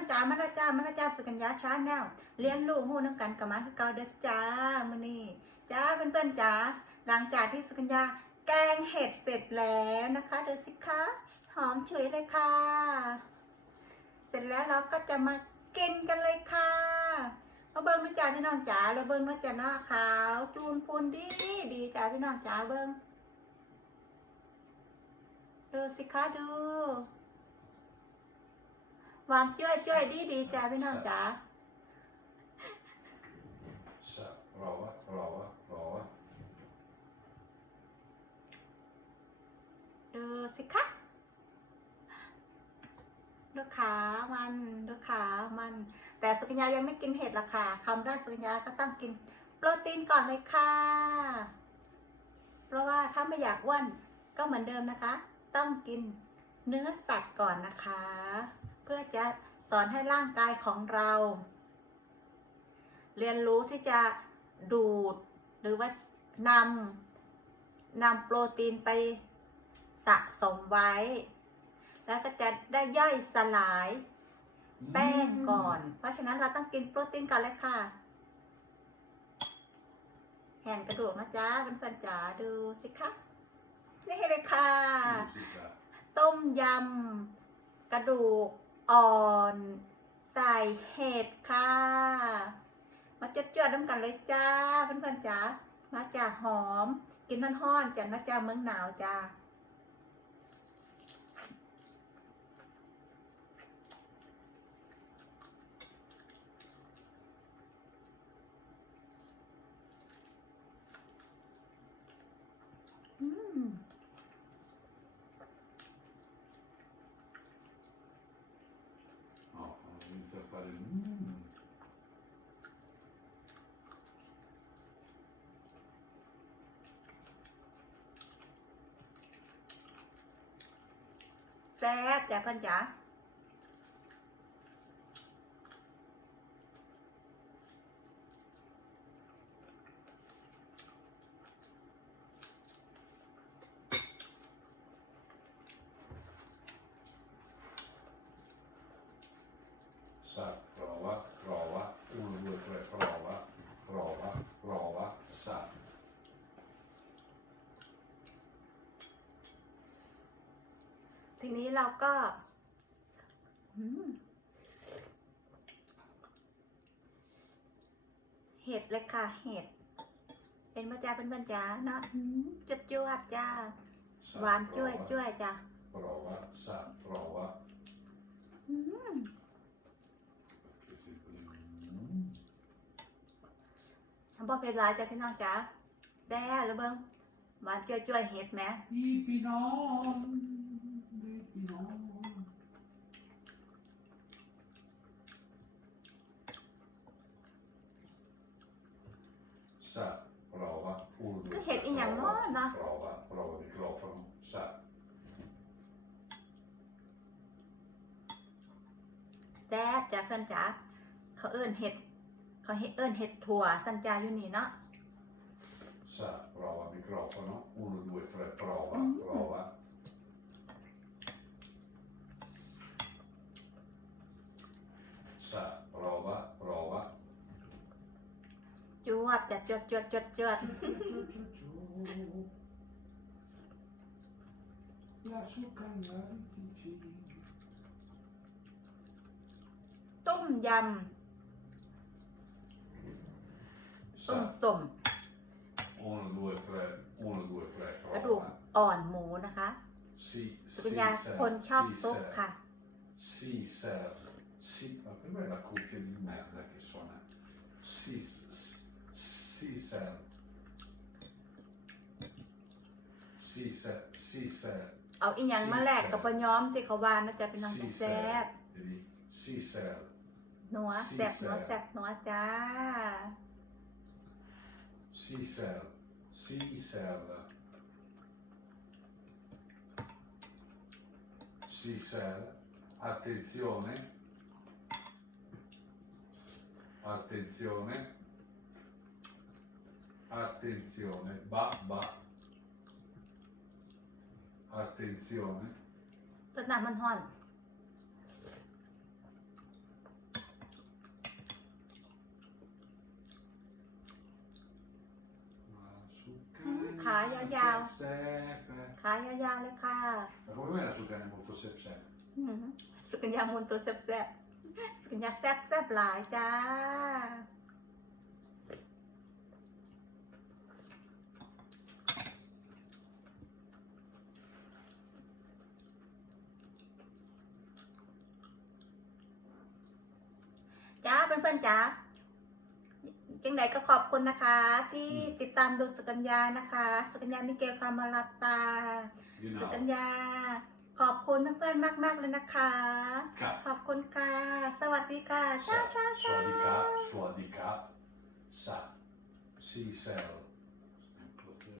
งจ๋ามาละจ้ามาละจ้าสุกัญญาชาแนลเลี้ยงลูกหูน้ำกันกับมาคือเก่าเด้อจ้ามื้อนี้จ้าเพื่อนๆจ๋าหลังจากที่สุกัญญาแกงเห็ดเสร็จแล้วนะคะเดี๋ยวสิคะหอมเฉยเลยค่ะ เสร็จแล้วเราก็จะมากินกันเลยค่ะมาเบิ้งนะจ้าพี่น้องจ๋าเราเบิ้งนะจ้าหน้าขาวจูนพูนดีดีจ้าพี่น้องจ๋าเบิ้งดูสิคะดู วานจ้วยจ้วยดีดีจ้าพี่น้องจ๋า Så, prova, prova, prova. ดูสิคะดูขามันดูขามัน แต่สุกัญญายังไม่กินเห็ดหรอกค่ะคำแรกสุกัญญาก็ต้องกิน โปรตีนก่อนเลยค่ะ เพราะว่าถ้าไม่อยากอ้วนก็เหมือนเดิมนะคะ ต้องกินเนื้อสัตว์ก่อนนะคะเพื่อจะสอนให้ร่างกายของเรา เรียนรู้ที่จะดูดหรือว่านำนำโปรตีนไปสะสมไว้ แล้วก็จะได้ย่อยสลาย แป้งก่อน เพราะฉะนั้นเราต้องกินโปรตีนก่อนเลยค่ะแห่นกระดูกนะจ๊ะเพื่อนๆจ๋าดูสิคะนี่เลยค่ะ Musica. ต้มยำกระดูก อ่อนใส่เห็ดค่ะ มาจดจวดๆน้ำกันเลยจ้าเพื่อนๆจ้ามาจ้าหอม กินมันห้อนจ้ะนะจ้าเมืองหนาวจ้าอืม Ja, ปลาดุนแซ่บจ้ะเพื่นจ๋า Sa, prova, prova. Uno, due, tre, prova, prova, prova. Sa. ทีนี้เราก็เห็ดเลยค่ะ เห็ด เป็นมาจ้าเป็นบรรจาเนาะจุดจวดจ้าหวานจ้วยจ้วยจ้า prova, sa, prova. อืม ทำบ่เป็นไรจ้าพี่น้องจ้าแซ่บแล้วเบิ้งหวานจ้วยจ้วยๆเห็ดไหม Hippie non, hippie non. Sa, prova. Uno, due, ก็เห็ด tre, อีหยังเนาะ prova, เนาะ prova, prova microfono. Sa. แซ่บจ้าเพื่อนจ้าเขาเอิ้นเห็ด เขาเอิ้นเห็ดถั่วสันจาอยู่นี่เนาะ Sa, prova microfono. Uno, due, tre, prova, Mm. prova. Sa, prova, prova. จวดจ้ะจวดจวดจวดจวด La succaia vicini. ต้มยำ ต้ม Sa, ส้ม uno, due, tre, uno, due, tre, กระดูก prova. อ่อนหมูนะคะ Si, สุกัญ si, ญา ser- คนชอบ si, ซุป ser- ค่ะ Si, ser, si, ma per me è la cuffia di merda che suona. Si, s- si, ser. Si, ser, si, ser. เอาอีหยังมาแลกกับปะย้อมที่เขาวานนะจ๊ะเป็นน้อง Si, แซ่บ ser. Vedi? Si, ser. นัว Si แซ่บนัวแซ่บแซ่บนัวจ้า Si, ser. Si, ser. Si, ser. Attenzione. Attenzione. Attenzione. Ba, ba. Attenzione. สดน้ำมันห่อน ยาว Sep, sep. ๆขายาวๆเลยค่ะ Ma come mai la zucchera è molto sep sep? อืมสุกัญญามูลตัวแซ่บๆ สุกัญญาแซ่บแซ่บๆหลายจ้า จ้าเพื่อนๆจ้า จังใดก็ขอบคุณนะคะ ที่ติดตามดูสุกัญญานะคะสุกัญญามิเกลคามาลาตา You สุ know. กัญญา ขอบคุณเพื่อนๆมาก ๆ เลยนะคะ Cap. ขอบคุณค่ะ สวัสดีค่ะ Sa, ช้าช้าช้า Suadika, suadika, sa. Si, sel.